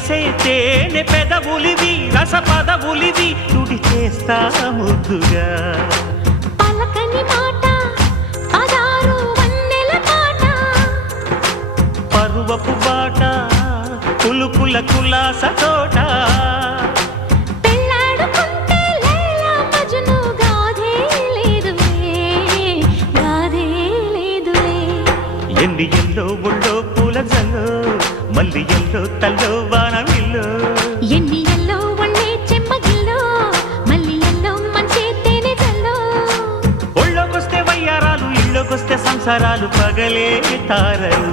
చేసే తేనె పెదవులివి రస పదవులివి తుడి చేస్తా ముద్దుగా పలకని మాట పదారు వన్నెల పాట పరువపు బాట కులుకుల కులాస తోట పెళ్ళాడుకుంటే లైలా మజ్ను గాథే లేదులే ఎండి ఎల్లో ఒళ్ళో పూల జల్లో మల్లి ఎల్లో తల్లో వానవిల్లో ఎన్ని ఎల్లో ఒళ్ళే చెమ్మగిల్లో మల్లి ఎల్లో మంచి తేనె జల్లో ఒళ్ళోకొస్తే వయ్యారాలు ఇళ్ళోకొస్తే సంసారాలు పగలే తారలు